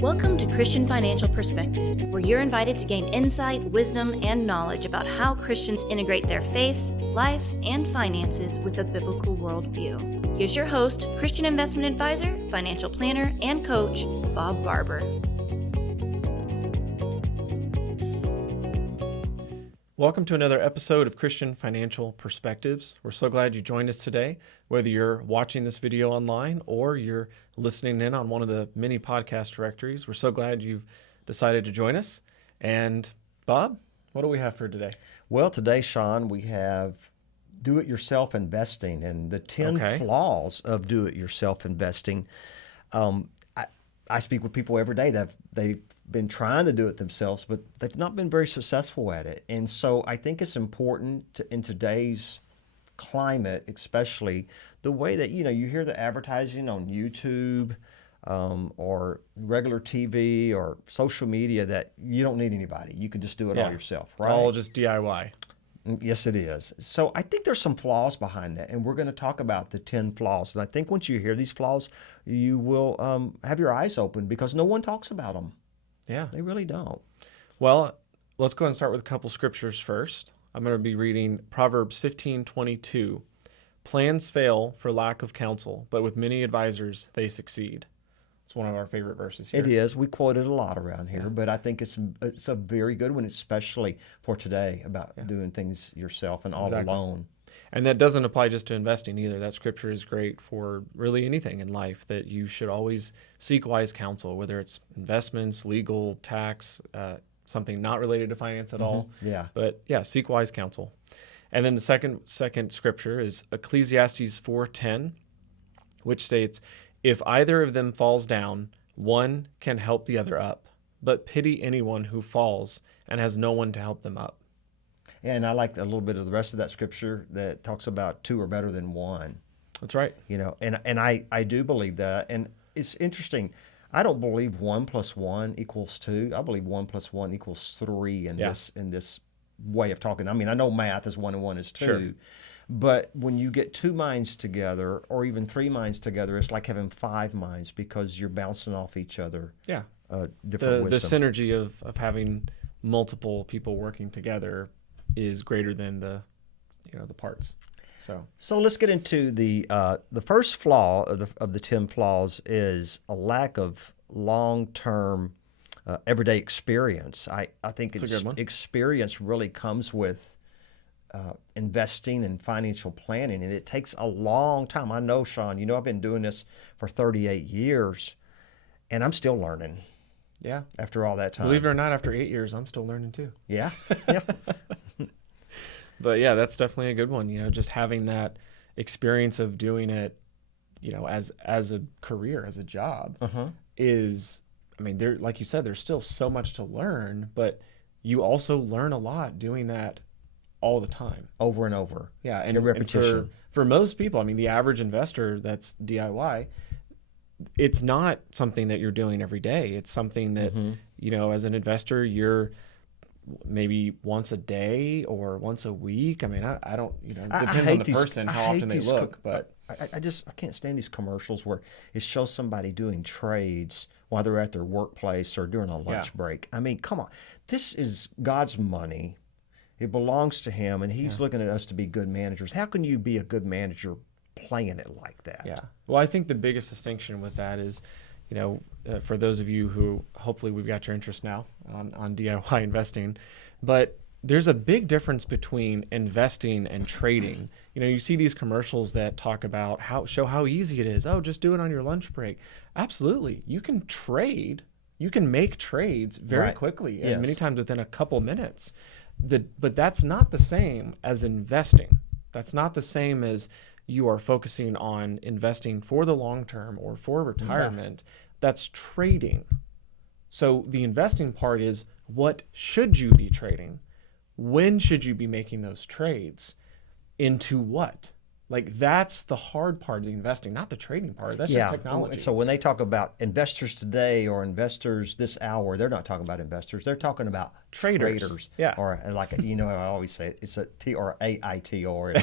Welcome to Christian Financial Perspectives, where you're invited to gain insight, wisdom, and knowledge about how Christians integrate their faith, life, and finances with a biblical worldview. Here's your host, Christian investment advisor, financial planner, and coach, Bob Barber. Welcome to another episode of Christian Financial Perspectives. We're so glad you joined us today, whether you're watching this video online or you're listening in on one of the many podcast directories. We're so glad you've decided to join us. And Bob, what do we have for today? Well, today, Shawn, we have do-it-yourself investing and the 10 flaws of do-it-yourself investing. I speak with people every day that they've been trying to do it themselves, but they've not been very successful at it. And so I think it's important in today's climate, especially the way that, you hear the advertising on YouTube or regular TV or social media that you don't need anybody. You can just do it all yourself, right? It's all just DIY. Yes, it is. So I think there's some flaws behind that, and we're going to talk about the 10 flaws. And I think once you hear these flaws, you will have your eyes open because no one talks about them. Yeah. They really don't. Well, let's go ahead and start with a couple scriptures first. I'm going to be reading Proverbs 15:22. Plans fail for lack of counsel, but with many advisors, they succeed. It's one of our favorite verses here. It is. We quote it a lot around here, but I think it's a very good one, especially for today about doing things yourself and all alone. And that doesn't apply just to investing either. That scripture is great for really anything in life, that you should always seek wise counsel, whether it's investments, legal, tax, something not related to finance at all. Yeah. But seek wise counsel. And then the second scripture is Ecclesiastes 4:10, which states, if either of them falls down, one can help the other up, but pity anyone who falls and has no one to help them up. And I like a little bit of the rest of that scripture that talks about two are better than one. That's right. And I do believe that. And it's interesting. I don't believe 1 + 1 = 2. I believe 1 + 1 = 3 in this way of talking. I mean, I know math is 1 and 1 is 2. Sure. But when you get two minds together or even three minds together, it's like having five minds because you're bouncing off each other. Yeah. Different wisdom. The synergy of having multiple people working together is greater than the parts. So let's get into the first flaw of the 10 flaws is a lack of long-term everyday experience. I think experience really comes with investing and financial planning, and it takes a long time. I know, Shawn, I've been doing this for 38 years, and I'm still learning. Yeah. After all that time. Believe it or not, after 8 years, I'm still learning too. Yeah. But that's definitely a good one. Just having that experience of doing it, as a career, as a job is, there, like you said, there's still so much to learn, but you also learn a lot doing that all the time. Over and over. Yeah. And repetition. And for most people, the average investor that's DIY, it's not something that you're doing every day. It's something that, as an investor, you're maybe once a day or once a week. I don't, it depends on the person, how often they look. But I can't stand these commercials where it shows somebody doing trades while they're at their workplace or during a lunch break. Come on. This is God's money. It belongs to Him, and He's looking at us to be good managers. How can you be a good manager playing it like that? Yeah. Well, I think the biggest distinction with that is, for those of you who hopefully we've got your interest now on DIY investing, but there's a big difference between investing and trading. You see these commercials that talk about show how easy it is. Oh, just do it on your lunch break. Absolutely. You can trade. You can make trades very quickly and many times within a couple minutes. But that's not the same as investing. That's not the same as you are focusing on investing for the long term or for retirement. That's trading. So the investing part is, what should you be trading? When should you be making those trades? Into what? That's the hard part of the investing, not the trading part. That's just technology. So when they talk about investors today or investors this hour, they're not talking about investors. They're talking about traders. Yeah. Or I always say it's a T-R-A-I-T-O-R.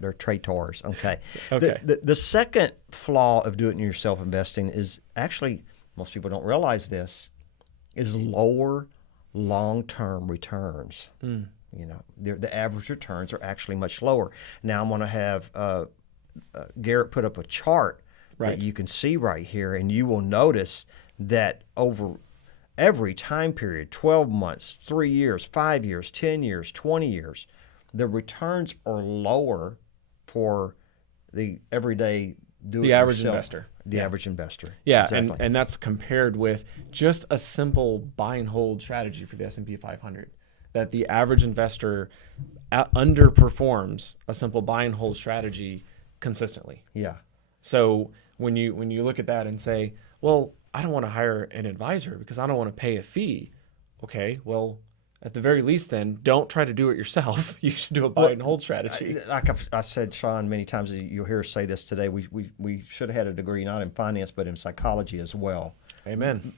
They're traders. Okay. The second flaw of doing-it-yourself investing is actually most people don't realize this, is lower long-term returns. You know, the average returns are actually much lower. Now I'm going to have Garrett put up a chart that you can see right here, and you will notice that over every time period, 12 months, 3 years, 5 years, 10 years, 20 years, the returns are lower for the everyday the average investor. The average investor. Yeah, exactly. and that's compared with just a simple buy and hold strategy for the S&P 500. That the average investor underperforms a simple buy and hold strategy consistently. Yeah. So when you look at that and say, well, I don't want to hire an advisor because I don't want to pay a fee. Okay, well, at the very least, then don't try to do it yourself. You should do a buy and hold strategy. Like I said, Shawn, many times you'll hear us say this today. We should have had a degree not in finance but in psychology as well. Amen.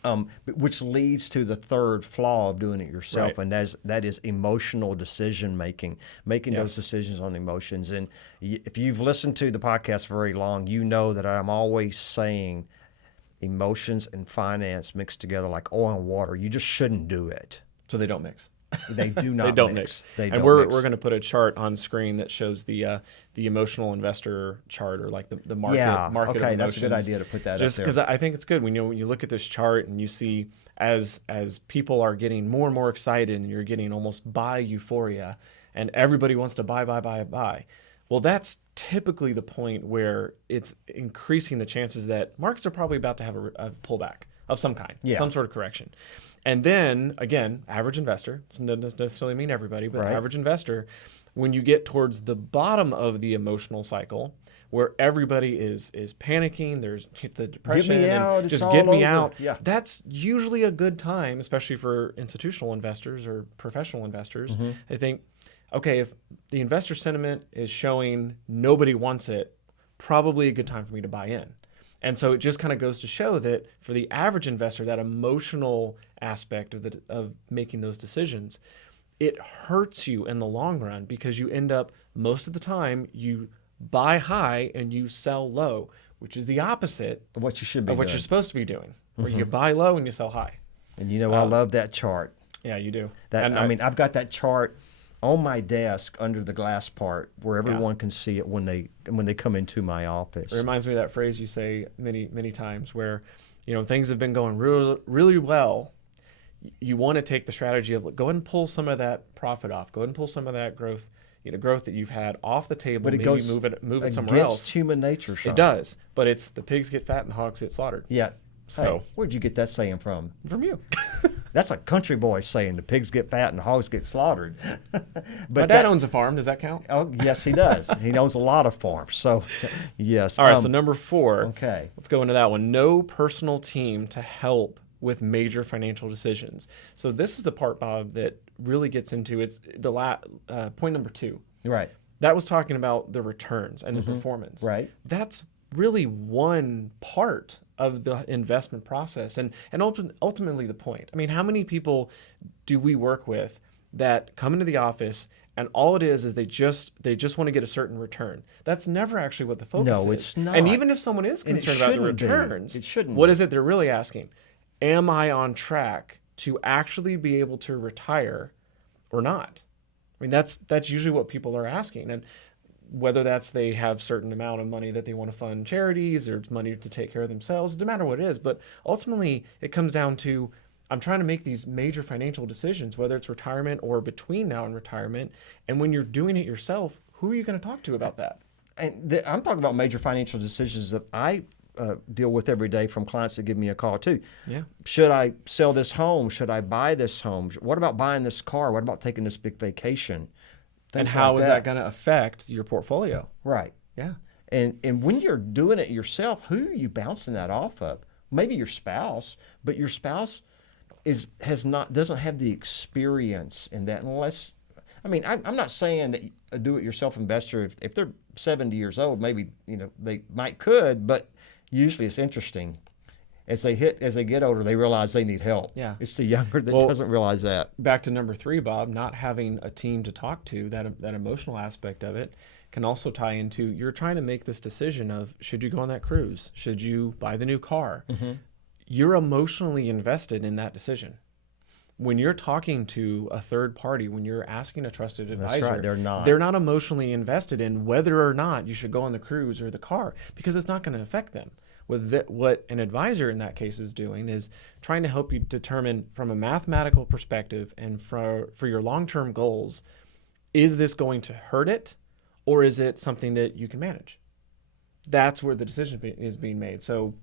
Which leads to the third flaw of doing it yourself, and that is emotional decision making those decisions on emotions. And if you've listened to the podcast very long, you know that I'm always saying emotions and finance mixed together like oil and water. You just shouldn't do it. So they don't mix. They do not. They don't mix. And we're going to put a chart on screen that shows the emotional investor chart, or like the market of emotions. Okay, that's a good idea to put that just up there. because I think it's good when you look at this chart and you see as people are getting more and more excited and you're getting almost buy euphoria and everybody wants to buy. Well, that's typically the point where it's increasing the chances that markets are probably about to have a pullback of some kind, some sort of correction. And then, again, average investor, it doesn't necessarily mean everybody, but average investor, when you get towards the bottom of the emotional cycle, where everybody is panicking, there's the depression, get me out, just get me out. Yeah. That's usually a good time, especially for institutional investors or professional investors. I think, okay, if the investor sentiment is showing nobody wants it, probably a good time for me to buy in. And so it just kind of goes to show that for the average investor, that emotional aspect of making those decisions, it hurts you in the long run because you end up, most of the time, you buy high and you sell low, which is the opposite of what you should be of what doing. You're supposed to be doing, where you buy low and you sell high. And I love that chart. Yeah, you do. I've got that chart on my desk under the glass part where everyone can see it when they come into my office. It reminds me of that phrase you say many times where, things have been going really well. You want to take the strategy of go ahead and pull some of that profit off. Go ahead and pull some of that growth that you've had off the table. But it goes move it somewhere against else. Human nature, Shawn. It does, but it's the pigs get fat and the hogs get slaughtered. Yeah. So hey, where'd you get that saying from? From you. That's a country boy saying the pigs get fat and the hogs get slaughtered. But my dad owns a farm. Does that count? Oh, yes, he does. He owns a lot of farms. So, yes. All right, so number 4. Okay. Let's go into that one. No personal team to help with major financial decisions. So this is the part, Bob, that really gets into the point number 2. Right. That was talking about the returns and the performance. Right. That's really one part of the investment process and ultimately the point. I mean, how many people do we work with that come into the office and all it is they just want to get a certain return? That's never actually what the focus is. No, it's not. And even if someone is concerned about the returns, it shouldn't. What is it they're really asking? Am I on track to actually be able to retire or not? I mean, that's usually what people are asking. And whether that's they have certain amount of money that they want to fund charities or it's money to take care of themselves, it doesn't matter what it is. But ultimately, it comes down to I'm trying to make these major financial decisions, whether it's retirement or between now and retirement. And when you're doing it yourself, who are you going to talk to about that? And I'm talking about major financial decisions that I deal with every day from clients that give me a call too. Yeah. Should I sell this home? Should I buy this home? What about buying this car? What about taking this big vacation? And how is that going to affect your portfolio? Right. Yeah. And when you're doing it yourself, who are you bouncing that off of? Maybe your spouse, but your spouse doesn't have the experience in that unless. I mean, I'm not saying that a do-it-yourself investor, if they're 70 years old, maybe they could, but usually it's interesting. As they get older, they realize they need help. Yeah. It's the younger that doesn't realize that. Back to number 3, Bob, not having a team to talk to, that emotional aspect of it can also tie into you're trying to make this decision of should you go on that cruise? Should you buy the new car? you're emotionally invested in that decision. When you're talking to a third party, when you're asking a trusted advisor, That's right, they're not emotionally invested in whether or not you should go on the cruise or the car, because it's not going to affect them. What an advisor in that case is doing is trying to help you determine from a mathematical perspective and for your long-term goals, is this going to hurt it, or is it something that you can manage? That's where the decision is being made. So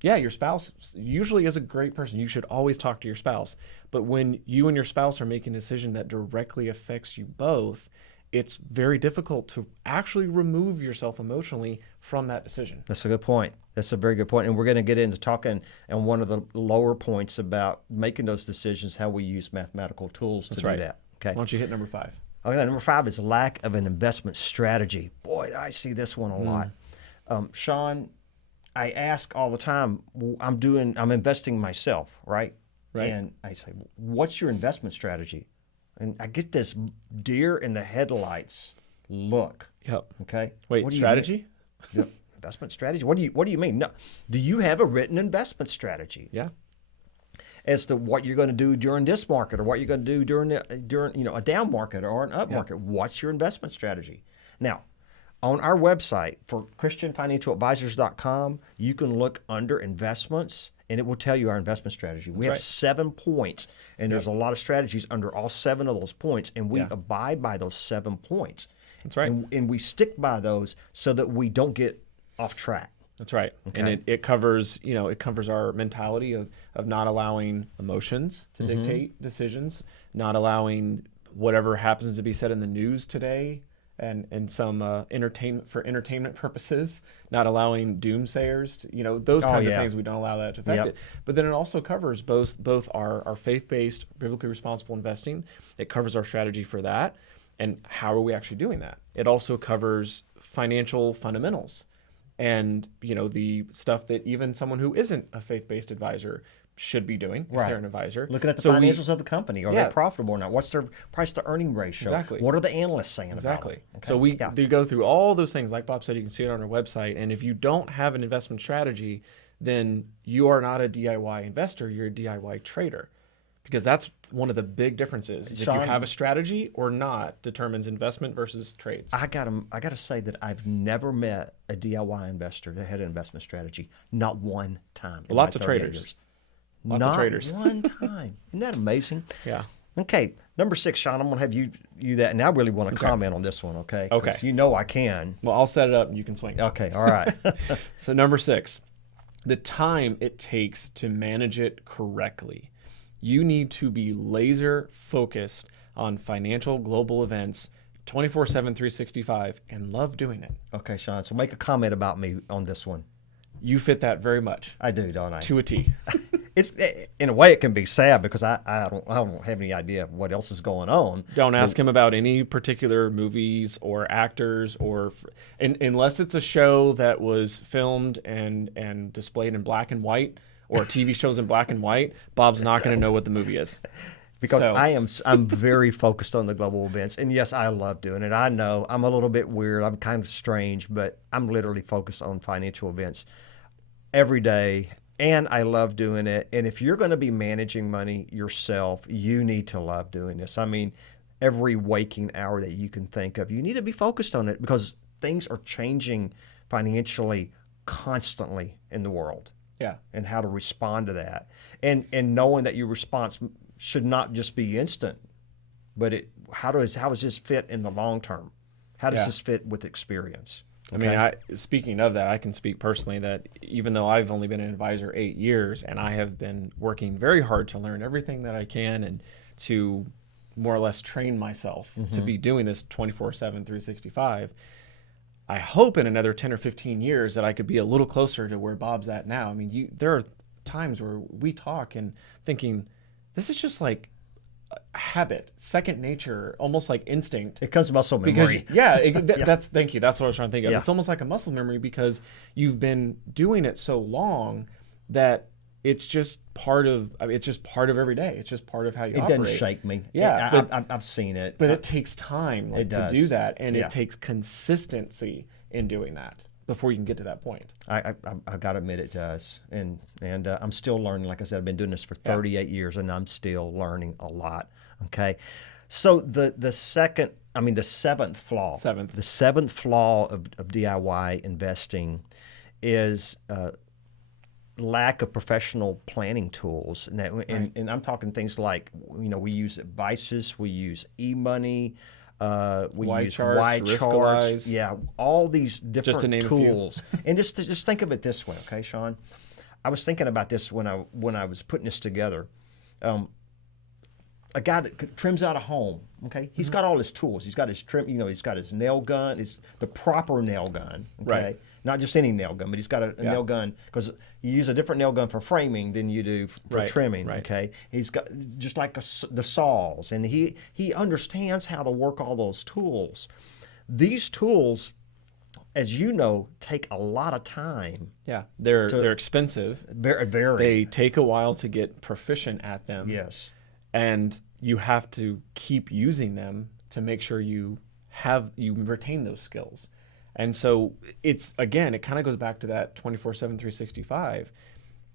yeah, your spouse usually is a great person. You should always talk to your spouse. But when you and your spouse are making a decision that directly affects you both, it's very difficult to actually remove yourself emotionally from that decision. That's a good point. That's a very good point. And we're going to get into talking on one of the lower points about making those decisions, how we use mathematical tools to do that. Okay. Why don't you hit number 5? Okay, number 5 is lack of an investment strategy. Boy, I see this one a lot. Shawn, I ask all the time, I'm investing myself, right? Right. And I say, what's your investment strategy? And I get this deer in the headlights look. Yep. Okay. Wait, strategy? Yep. Investment strategy? What do you mean? No. Do you have a written investment strategy? Yeah. As to what you're going to do during this market, or what you're going to do during a down market or an up market? What's your investment strategy? Now, on our website for christianfinancialadvisors.com, you can look under investments, and it will tell you our investment strategy. We have 7 points, and there's a lot of strategies under all 7 of those points, and we abide by those 7 points. That's right. And we stick by those so that we don't get off track. That's right. Okay. And it covers, it covers our mentality of not allowing emotions to dictate decisions, not allowing whatever happens to be said in the news today and some entertainment purposes, not allowing doomsayers to, those kinds of things. We don't allow that to affect it. But then it also covers both our faith-based, biblically responsible investing. It covers our strategy for that, and how are we actually doing that. It also covers financial fundamentals, and the stuff that even someone who isn't a faith-based advisor should be doing if they're an advisor. Looking at the financials of the company. Are they profitable or not? What's their price-to-earning ratio? Exactly. What are the analysts saying about it? Okay. So we go through all those things. Like Bob said, you can see it on our website. And if you don't have an investment strategy, then you are not a DIY investor. You're a DIY trader. Because that's one of the big differences. Shawn, if you have a strategy or not determines investment versus trades. I gotta say that I've never met a DIY investor that had an investment strategy. Not one time. Lots of traders. Years. Lots of traders. Not one time. Isn't that amazing? Yeah. Okay, number 6, Shawn. I'm gonna have you that, and I really want to comment on this one. Okay. Okay. I can. Well, I'll set it up and you can swing. Okay. All right. So number 6, the time it takes to manage it correctly. You need to be laser focused on financial global events 24/7, 365, and love doing it. Okay, Shawn. So make a comment about me on this one. You fit that very much. I do, don't I? To a T. It's in a way it can be sad because I don't have any idea what else is going on. Don't ask him about any particular movies or actors unless it's a show that was filmed and displayed in black and white, or TV shows in black and white. Bob's not going to know what the movie is. Because I'm very focused on the global events. And yes, I love doing it. I know I'm a little bit weird. I'm kind of strange, but I'm literally focused on financial events every day. And I love doing it. And if you're going to be managing money yourself, you need to love doing this. I mean, every waking hour that you can think of, you need to be focused on it, because things are changing financially constantly in the world. Yeah. And how to respond to that. And knowing that your response should not just be instant, but how does this fit in the long term? How does this fit with experience? Okay? I mean, speaking of that, I can speak personally that even though I've only been an advisor 8 years, and I have been working very hard to learn everything that I can and to more or less train myself to be doing this 24/7, 365, I hope in another 10 or 15 years that I could be a little closer to where Bob's at now. I mean, there are times where we talk and thinking, this is just like a habit, second nature, almost like instinct. It comes muscle memory. Because, thank you. That's what I was trying to think of. Yeah. It's almost like a muscle memory because you've been doing it so long that it's just part of every day. It's just part of how you operate. It doesn't shake me. Yeah. I've seen it. But it takes time to do that, and Yeah. it takes consistency in doing that. before you can get to that point. I got to admit it does, and I'm still learning. Like I said, I've been doing this for 38 years, and I'm still learning a lot. Okay, so the seventh flaw of DIY investing is lack of professional planning tools, and I'm talking things like we use Vices, we use e-money. We use Y-charts, all these different tools. And just think of it this way, okay, Shawn? I was thinking about this when I was putting this together. A guy that trims out a home, okay? He's got all his tools. He's got his trim, he's got his nail gun, the proper nail gun, okay? Right. Not just any nail gun, but he's got a nail gun, because you use a different nail gun for framing than you do for trimming, okay? He's got just like the saws, and he understands how to work all those tools. These tools, as you know, take a lot of time. Yeah, they're expensive. Very. They take a while to get proficient at them. Yes. And you have to keep using them to make sure you retain those skills. And so it kind of goes back to that 24/7, 365.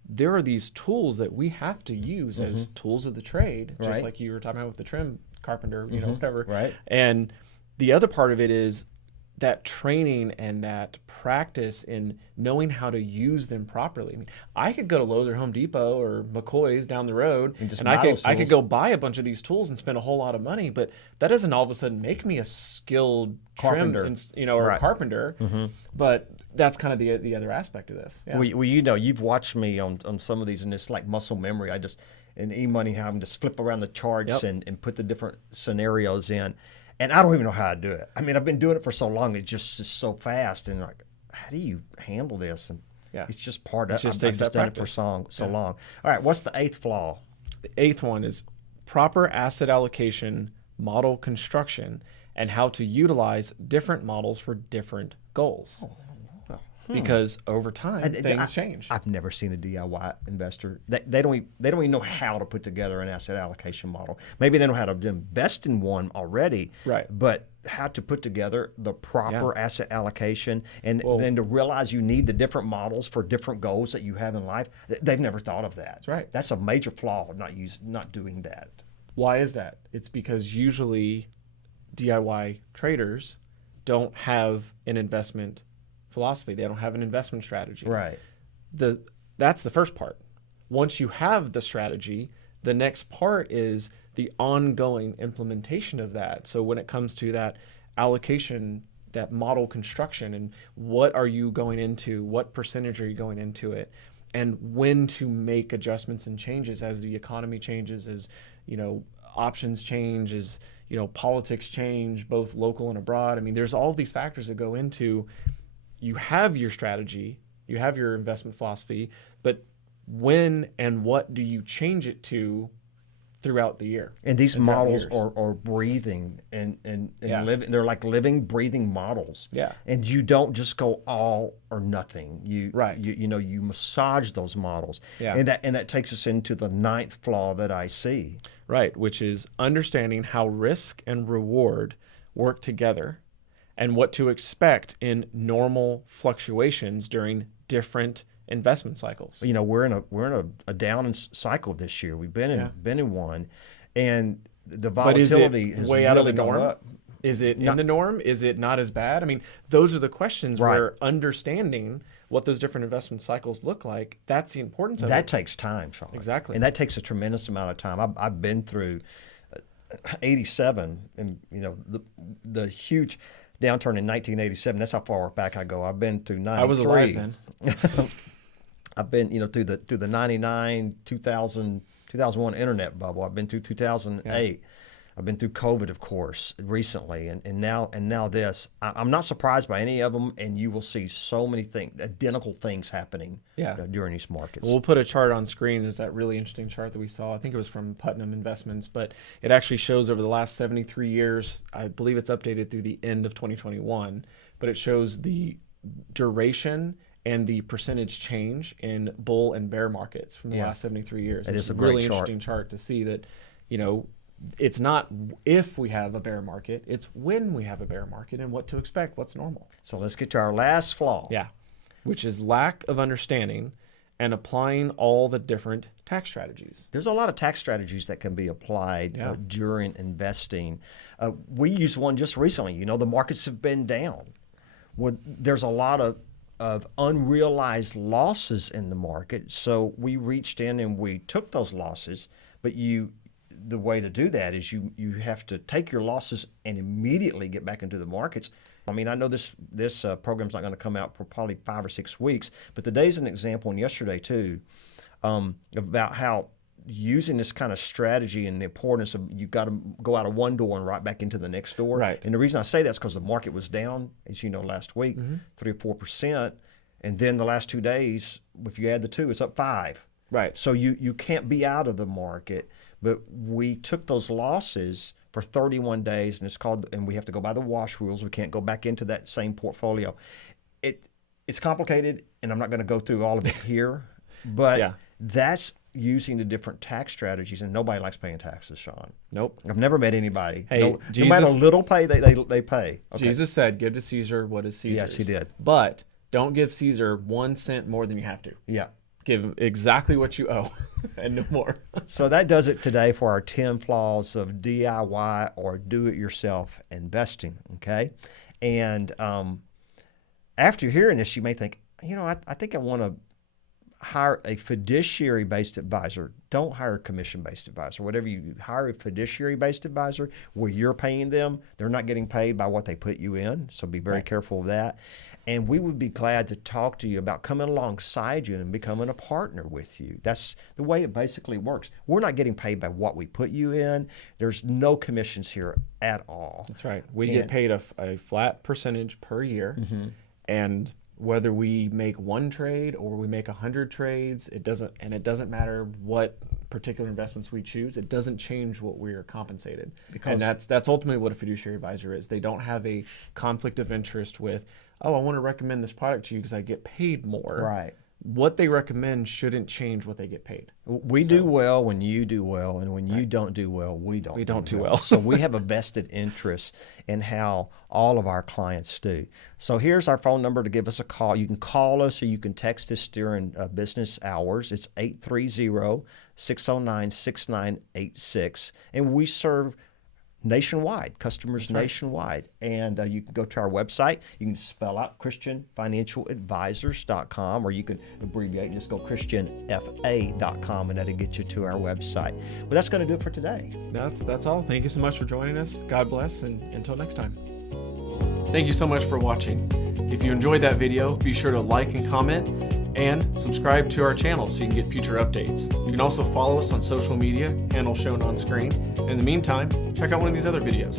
There are these tools that we have to use as tools of the trade, just like you were talking about with the trim carpenter, whatever. Right. And the other part of it is that training and that practice in knowing how to use them properly. I mean, I could go to Lowe's or Home Depot or McCoy's down the road, and I could go buy a bunch of these tools and spend a whole lot of money, but that doesn't all of a sudden make me a skilled carpenter, or a carpenter. But that's kind of the other aspect of this. Yeah. Well, you've watched me on some of these, and it's like muscle memory. I just in e-money have them just flip around the charts and put the different scenarios in. And I don't even know how to do it. I mean, I've been doing it for so long; it just is so fast. And like, how do you handle this? And it's just part of it. I've just done it for so long. All right, what's the eighth flaw? The eighth one is proper asset allocation, model construction, and how to utilize different models for different goals. Because over time, things change. I've never seen a DIY investor they don't even know how to put together an asset allocation model. Maybe they know how to invest in one already, right? But how to put together the proper asset allocation and then to realize you need the different models for different goals that you have in life. They've never thought of that. That's right. That's a major flaw of not doing that. Why is that? It's because usually DIY traders don't have an investment philosophy. They don't have an investment strategy. Right. That's the first part. Once you have the strategy, the next part is the ongoing implementation of that. So when it comes to that allocation, that model construction, and what are you going into, what percentage are you going into it, and when to make adjustments and changes as the economy changes, as options change, as politics change, both local and abroad. I mean, there's all these factors that go into. You have your strategy, you have your investment philosophy, but when and what do you change it to throughout the year? And these models are breathing and living. They're like living, breathing models. Yeah. And you don't just go all or nothing. You massage those models. Yeah. And that takes us into the ninth flaw that I see. Right, which is understanding how risk and reward work together, and what to expect in normal fluctuations during different investment cycles. We're in a down cycle this year. We've been in one, and the volatility has way really out of the gone norm? up. Is it in the norm? Is it not as bad? I mean, those are the questions where understanding what those different investment cycles look like, that's the importance of it. That takes time, Shawn. Exactly. And that takes a tremendous amount of time. I've been through 87, and the huge downturn in 1987. That's how far back I go. I've been through 93. I was alive then. I've been, through the 99, 2000, 2001 internet bubble. I've been through 2008. Yeah. I've been through COVID, of course, recently, and now this. I'm not surprised by any of them, and you will see so many identical things happening during these markets. Well, we'll put a chart on screen. There's that really interesting chart that we saw. I think it was from Putnam Investments, but it actually shows over the last 73 years. I believe it's updated through the end of 2021, but it shows the duration and the percentage change in bull and bear markets from the last 73 years. It it's is a really great chart. Interesting chart to see that, it's not if we have a bear market, it's when we have a bear market and what to expect, what's normal. So let's get to our last flaw. Yeah, which is lack of understanding and applying all the different tax strategies. There's a lot of tax strategies that can be applied during investing. We used one just recently. The markets have been down. There's a lot of unrealized losses in the market. So we reached in and we took those losses, but the way to do that is you have to take your losses and immediately get back into the markets. I mean, I know this program's not going to come out for probably 5 or 6 weeks, but today's an example, and yesterday too, about how using this kind of strategy and the importance of you've got to go out of one door and right back into the next door. Right. And the reason I say that's because the market was down, as you know, last week, 3 or 4%, and then the last 2 days, if you add the two, it's up 5%. Right. So you can't be out of the market, but we took those losses for 31 days, and we have to go by the wash rules. We can't go back into that same portfolio. It's complicated, and I'm not going to go through all of it here, but that's using the different tax strategies, and nobody likes paying taxes, Shawn. Nope. I've never met anybody. Hey, no matter little pay, they pay. Okay. Jesus said, give to Caesar what is Caesar's. Yes, he did. But don't give Caesar 1 cent more than you have to. Yeah. Give exactly what you owe and no more. So that does it today for our 10 flaws of DIY or do-it-yourself investing, okay? And after hearing this, you may think, I think I want to hire a fiduciary-based advisor. Don't hire a commission-based advisor. Whatever you hire a fiduciary-based advisor where you're paying them, they're not getting paid by what they put you in, so be very careful of that. And we would be glad to talk to you about coming alongside you and becoming a partner with you. That's the way it basically works. We're not getting paid by what we put you in. There's no commissions here at all. That's right. We get paid a flat percentage per year, and whether we make 1 trade or we make 100 trades, it doesn't matter what particular investments we choose. It doesn't change what we are compensated. And that's ultimately what a fiduciary advisor is. They don't have a conflict of interest with, I want to recommend this product to you because I get paid more. Right. What they recommend shouldn't change what they get paid. We do well when you do well, and when you don't do well, we don't do well. So we have a vested interest in how all of our clients do. So here's our phone number to give us a call. You can call us or you can text us during business hours. It's 830-609-6986, and we serve nationwide, customers nationwide. And you can go to our website. You can spell out ChristianFinancialAdvisors.com, or you can abbreviate and just go ChristianFA.com, and that'll get you to our website. Well, that's going to do it for today. That's all. Thank you so much for joining us. God bless, and until next time. Thank you so much for watching. If you enjoyed that video, be sure to like and comment, and subscribe to our channel so you can get future updates. You can also follow us on social media, handle shown on screen. In the meantime, check out one of these other videos.